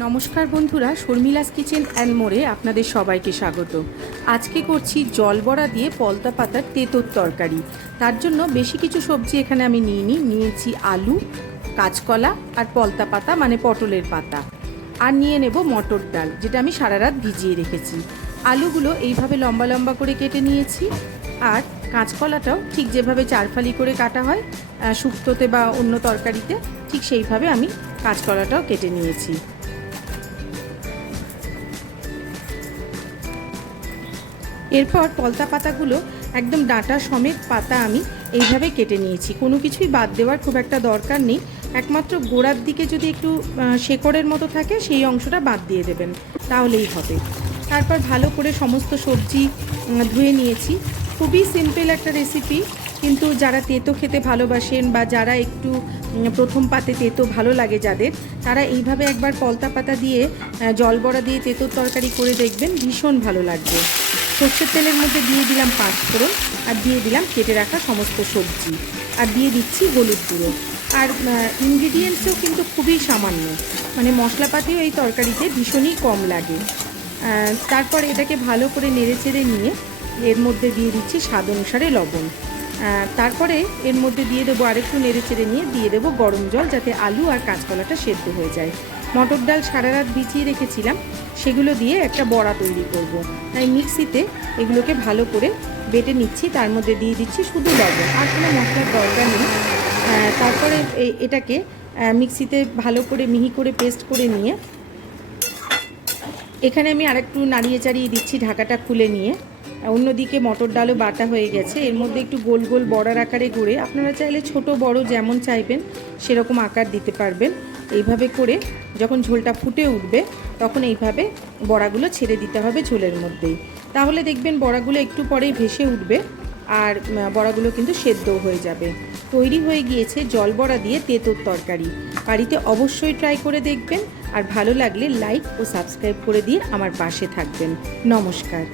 নমস্কার বন্ধুরা, শর্মিলাস kitchen and মোড়ে আপনাদের সবাইকে স্বাগত। আজকে করছি জল বড়া দিয়ে পলতা পাতার তেঁতোর তরকারি। তার জন্য বেশি কিছু সবজি এখানে আমি নিয়েছি আলু, কাঁচকলা আর পলতা পাতা মানে পটলের পাতা, আর নিয়ে নেব মটর ডাল, যেটা আমি সারা রাত ভিজিয়ে রেখেছি। আলুগুলো এইভাবে লম্বা লম্বা করে কেটে নিয়েছি, আর কাঁচকলাটাও ঠিক যেভাবে চারফালি করে কাটা হয় শুক্তোতে বা অন্য তরকারিতে, ঠিক সেইভাবে আমি কাঁচকলাটাও কেটে নিয়েছি। এরপর পলতা পাতাগুলো একদম ডাঁটা সমেত পাতা আমি এইভাবে কেটে নিয়েছি। কোনো কিছুই বাদ দেওয়ার খুব একটা দরকার নেই, একমাত্র গোড়ার দিকে যদি একটু শেকড়ের মতো থাকে সেই অংশটা বাদ দিয়ে দেবেন, তাহলেই হবে। তারপর ভালো করে সমস্ত সবজি ধুয়ে নিয়েছি। খুবই সিম্পল একটা রেসিপি, কিন্তু যারা তেঁতো খেতে ভালোবাসেন বা যারা একটু প্রথম পাতে তেঁতো ভালো লাগে যাদের, তারা এইভাবে একবার পলতা পাতা দিয়ে জল বড়া দিয়ে তেঁতোর তরকারি করে দেখবেন, ভীষণ ভালো লাগবে। সর্ষের তেলের মধ্যে দিয়ে দিলাম 5 ফোড়ন, আর দিয়ে দিলাম কেটে রাখা সমস্ত সবজি, আর দিয়ে দিচ্ছি হলুদ গুঁড়ো। আর ইনগ্রিডিয়েন্টসও কিন্তু খুবই সামান্য, মানে মশলাপাতিও এই তরকারিতে ভীষণই কম লাগে। তারপর এটাকে ভালো করে নেড়েচেড়ে নিয়ে এর মধ্যে দিয়ে দিচ্ছি স্বাদ অনুসারে লবণ। তারপরে এর মধ্যে দিয়ে দেবো, আরেকটু নেড়েচেড়ে নিয়ে দিয়ে দেবো গরম জল, যাতে আলু আর কাঁচকলাটা সেদ্ধ হয়ে যায়। মটর ডাল সারা রাত ভিজিয়ে রেখেছিলাম, সেগুলো দিয়ে একটা বড়া তৈরি করব। তাই মিক্সিতে এগুলোকে ভালো করে বেটে নিচ্ছি, তার মধ্যে দিয়ে দিচ্ছি শুধু লবণ, আর কোনো মশলার দরকার নেই। তারপরে এটাকে মিক্সিতে ভালো করে মিহি করে পেস্ট করে নিয়ে এখানে আমি আরেকটু নাড়িয়ে চাড়িয়ে দিচ্ছি ঢাকাটা খুলে নিয়ে। অন্যদিকে মটর ডালও বাটা হয়ে গেছে, এর মধ্যে একটু গোল গোল বড়ার আকারে গড়ে, আপনারা চাইলে ছোট বড় যেমন চাইবেন সেরকম আকার দিতে পারবেন। এইভাবে করে যখন ঝোলটা ফুটে উঠবে তখন এইভাবে বড়াগুলো ছেড়ে দিতে হবে ঝোলের মধ্যেই, তাহলে দেখবেন বড়াগুলো একটু পরেই ভেসে উঠবে আর বড়াগুলো কিন্তু সেদ্ধও হয়ে যাবে। তৈরি হয়ে গিয়েছে জল বড়া দিয়ে তেঁতোর তরকারি। বাড়িতে অবশ্যই ট্রাই করে দেখবেন, আর ভালো লাগলে লাইক ও সাবস্ক্রাইব করে দিয়ে আমার পাশে থাকবেন। নমস্কার।